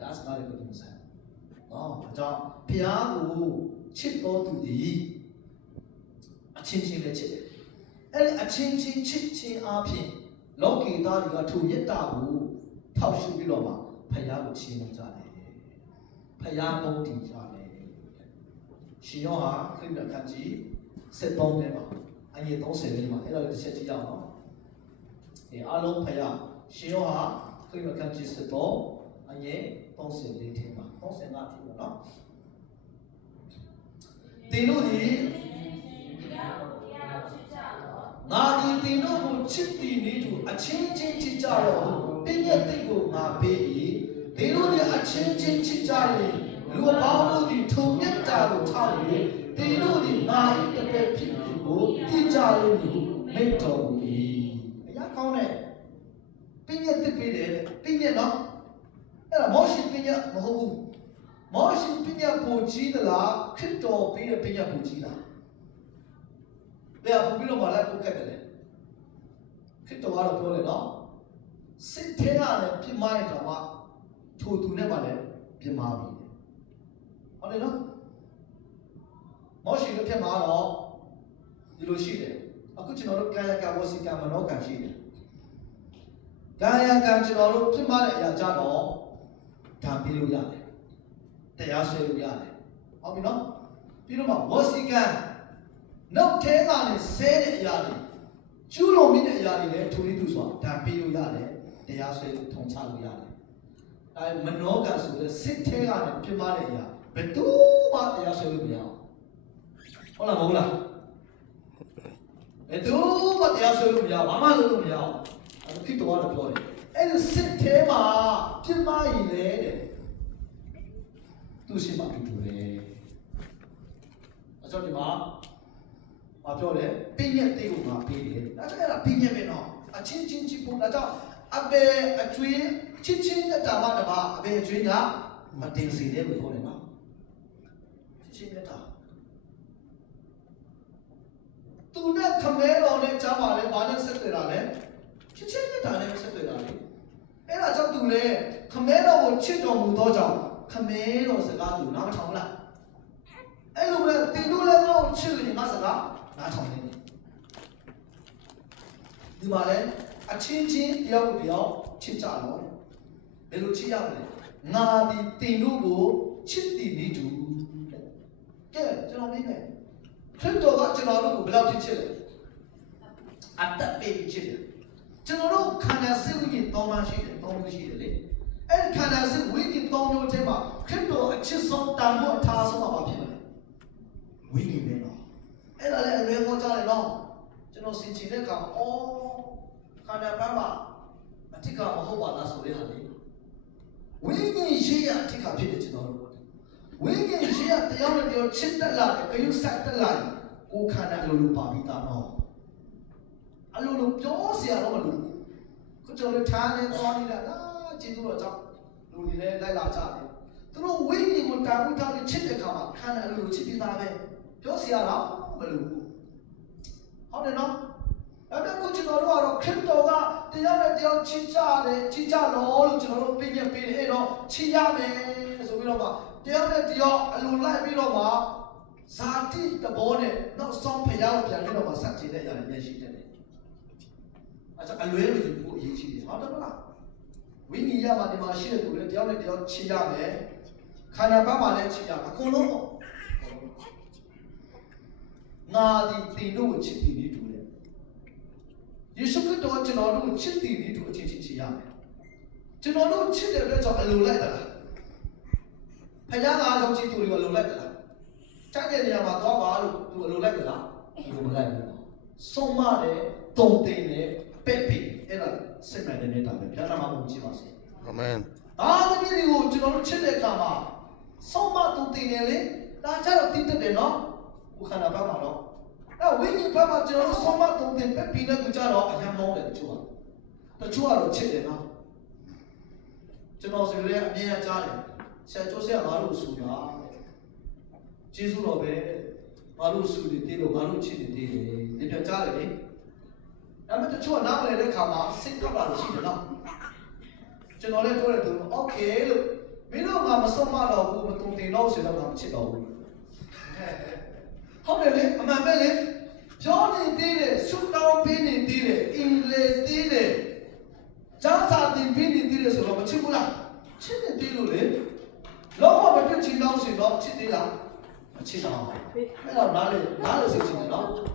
ဒါစကားတွေကိုဒီမဆိုင်နော်ဒါကြောင့်ဖျားကိုချစ်တော်သူဒီအချင်းချင်းပဲချစ်တယ်အဲ့ဒီအချင်းချင်းချစ်ချင်းအားဖြင့်လောကီသားတွေကထိုမေတ္တာကိုထောက်ရှုပြီးတော့မှဖျားကိုချီးမွမ်းကြတယ်ဖျားပုံတည်ကြတယ်ရှင်ယောဟာခရစ်တော်ခန်းကြီး73ထဲမှာအငယ်30လေးမှာအဲ့ဒါလေးတစ်ချက်ကြည့်ရအောင်နော်အားလုံးဖျားရှင်ယောဟာခရစ်တော်ခန်းကြီး73အငယ်34ထဲမှာ35ထဲမှာနော်တင်တို့ဒီငါဒီတင်တို့ကိုချစ်တည်နေသူအချင်းချင်းချစ်ကြတော့ပြည့်ရဲ့တိတ်ကိုငါပေးပြီးတင်တို့ဒီအချင်းချင်းချစ်ကြရင်လူအပေါင်းတို့ဒီထုံမြတ်တာကိုထောက်ပြီးတင်တို့ဒီငါ၏တပည့်ဖြစ်ပြီးကိုတည်ကြလိမ့်မည်မိတ်တော်မူ၏အရာကောင်းတဲ့ပြည့်ရဲ့တိတ်ပေးတယ်ပြည့်ရဲ့နော်အဲ့ဒါမောရှိပြည့်ရဲ့မဟုတ်ဘူးမောရှိပြည့်ရဲ့ပူကြီးသလားခရစ်တော်ပေးတဲ့ပြည့်ရဲ့ပူကြီးလားဘယ်အပူပြီးတော့မလိုက်ဖို့ခက်တယ်လေခရစ်တော်ကတော့ပြောတယ်နော်စစ်ထဲရတယ်ပြစ်မှားရင်တော့မှထိုသူနဲ့မှလည်းပြစ်မှားပြီဟုတ်တယ်နော်မောရှိတို့ထက်မှာတော့ဒီလိုရှိတယ်အခုကျွန်တော်တို့ကာယကဝစီကမနောကရှိတယ်ကာယကကျွန်တော်တို့ပြစ်မှားတဲ့အရာကြတော့ဒါပြီးလို့ရတယ်တရားဆွဲလို့ရတယ်ဟုတ်ပြီနော်ပြီးတော့မှဝစီကနောက်ထဲကနေဆဲတဲ့အရာတွေကျူးလွန်မိတဲ့အရာတွေလည်းထိုနည်းသူဆိုတာဒါပြီးလို့ရတယ်တရားဆွဲထုံချလို့ရတယ်အဲမနောကဆိုတဲ့စစ်ထဲကနေပြစ်မှားတဲ့အရာဘယ်သူမှတရားဆွဲလို့မရအောင်ဟုတ်လားမဟုတ်လားဘယ်သူမှတရားဆွဲလို့မရအောင်ဘာမှလုပ်လို့မရအောင်အဲ့ဒီတော့ပြောတယ်အဲ့ဒီစစ်ထဲမှာပြစ်မှားရင်လေတဲ့သူရှိမှတူတူတယ်အကြောင်းဒီမှာပြောတယ်ပြည့်ရဲ့တေးကိုငါပေးတယ်ဒါကြောင့်အဲ့ဒါပြည့်ရဲ့ပဲနော်အချင်းချင်းချစ်ဖို့ဒါကြောင့်အပေအကျွေးချစ်ချင်းနဲ့တာမတပါအပေအကျွေးကမတင်စီတယ်လို့ပြောတယ်နော်ချစ်ချင်းနဲ့တာသူနဲ့ခမဲတော်နဲ့ကြားပါလေဘာနဲ့ဆက်တွေ့တာလဲချစ်ချင်းနဲ့တာနဲ့ဆက်တွေ့တာလေအဲ့ဒါကြောင့်သူလေခမဲတော်ကိုချစ်တော်မူသောကြောင့်ခမဲတော်စကားသူနားမထောင်လားအဲ့လိုပဲတင်တို့လည်းငါ့ကိုချစ်ရင်ငါစကားနားထောင်နေတယ်ဒီမှာလဲအချင်းချင်းတယောက်တယောက်ချစ်ကြတော့ဘယ်လိုချစ်ရမလဲငါဒီတင်တို့ကိုချစ်တည်နေတူကဲကျွန်တော်မေးမယ်ခရစ်တော်ကကျွန်တော်တို့ကိုဘယ်လောက်ချစ်လဲအတ္တပေးချစ်တယ်ကျွန်တော်တို့ခန္ဓာစိတ်ဝိညာဉ်၃ပါးရှိတယ်၃မျိုးရှိတယ်လေအဲ့ဒီခန္ဓာစိတ်ဝိညာဉ်၃မျိုးထဲမှာခရစ်တော်အချစ်ဆုံးတန်ဖို့အထားဆုံးမှာဖြစ်တယ်ဝိညာဉ်ပဲနော်အဲ့ဒါလည်းအလွယ်ပေါ်ကြတယ်နော်ကျွန်တော်စင်ချင်တဲ့အခါအော်ခန္ဓာပန်းမှာအထက်ကမဟုတ်ပါလားဆိုတဲ့ဟာလေဝိညာဉ်ရှိရအထက်ကဖြစ်တယ်ကျွန်တော်တို့ဝိညာဉ်ရှိရတရားနဲ့တရားချစ်တက်လာတယ်ဂယုစိုက်တက်လာတယ်ကိုခန္ဓာလိုပါပြီးသားနော်အလိုလိုပြောစရာတော့မလိုဘူးခုကျွန်တော်ထားနေသွားနေတာကျေးဇူးတော်ကြောင့်လူတွေလည်းလိုက်လာကြတယ်သူတို့ဝိညာဉ်ကိုတာဝန်ထားပြီးချစ်တဲ့အခါမှာခန္ဓာအလိုလိုချစ်ပြီးသားပဲပြောစရာတော့မလိုဘူးဟုတ်တယ်နော်အဲ့ဒါကိုကျွန်တော်တို့ကတော့ခရစ်တော်ကတရားနဲ့တရားချစ်ကြတယ်ချစ်ကြလို့ကျွန်တော်တို့ပြည့်ပြည့်ပေးတယ်အဲ့တော့ချစ်ရမယ်ဆိုပြီးတော့မှတရားနဲ့တရားအလိုလိုက်ပြီးတော့မှဇာတိတဘောနဲ့နောက်ဆုံးဖျားပြန်ပြီးတော့မှဆက်ချင်တဲ့ຢာတွေမျက်ရှိတယ်အဲ့ဒါအလွဲလို့ကိုအရေးကြီးတယ်ဟုတ်တယ်မလားဝိညာဉ်ရမှာဒီမှာရှိတဲ့သူတွေတရားနဲ့တရားချစ်ရမယ်ခန္ဓာပန်းမှာလည်းချစ်ရအကုန်လုံးပေါ့ငါဒီတင်တို့ကိုချစ်တည်နေတူတယ်ယေရှုခရစ်တော်ကျွန်တော်တို့ကိုချစ်တည်နေတူအချင်းချင်းချစ်ရမယ်ကျွန်တော်တို့ချစ်တဲ့အတွက်ကြောင့်အလိုလိုက်တာလားဖခင်ကအားဆုံးချစ်သူတွေကိုအလိုလိုက်တာလားတိုက်တဲ့နေရာမှာသွားပါလို့သူအလိုလိုက်တာလားသူမလိုက်ဘူးဆုံးမတယ်တုံတင်တယ်ပက်ပိအဲ့ဒါစိတ်မှန်တဲ့နေတာပဲဘုရားနာမကိုကြည့်ပါစေအာမင်အားလုံးတွေကိုကျွန်တော်တို့ချစ်တဲ့အခါမှာဆုံးမတုံတင်တယ်လေဒါကြတော့တိတက်တယ်နော်ဘုခန္ဓာဘက်မှာတော့အဲ့ဝိညာဉ်ဘက်မှာကျွန်တော်တို့ဆုံးမတုံတင်ပက်ပိနဲ့ကြတော့အယံမောင်းတယ်တချို့ကတော့ချစ်တယ်နော်ကျွန်တော်ဆိုလည်းအမြင်ကြားတယ်ဆရာကျော်ဆရာငါတို့ဆူတာကျေးဇူးတော်ပဲငါတို့ဆူနေတယ်လို့ငါတို့ချစ်နေတယ်ဒီပြကြားတယ်လေဒါပေမဲ့တချို့ကနားမလည်တဲ့ခါမှာစိတ်ကပ်လာလို့ရှိတယ်နော်ကျွန်တော်လည်းပြောတယ်သူ okay လို့ မင်းတို့ငါမဆုံးမတော့ဘူးမတုံတင်တော့ဆိုတော့ငါမချစ်တော့ဘူးဟုတ်တယ်လေအမှန်ပဲလေပြောနေသေးတယ်ဆုတောင်းပေးနေသေးတယ်အင်လေသေးတယ်ကျောင်းစာတင်ပေးနေသေးတယ်ဆိုတော့မချစ်ဘူးလားချစ်နေသေးလို့လေလောကမတွေ့ချင်တော့ဆိုတော့ချစ်သေးလားမချစ်တော့အဲ့တော့နားလေစိတ်ချင်တယ်နော်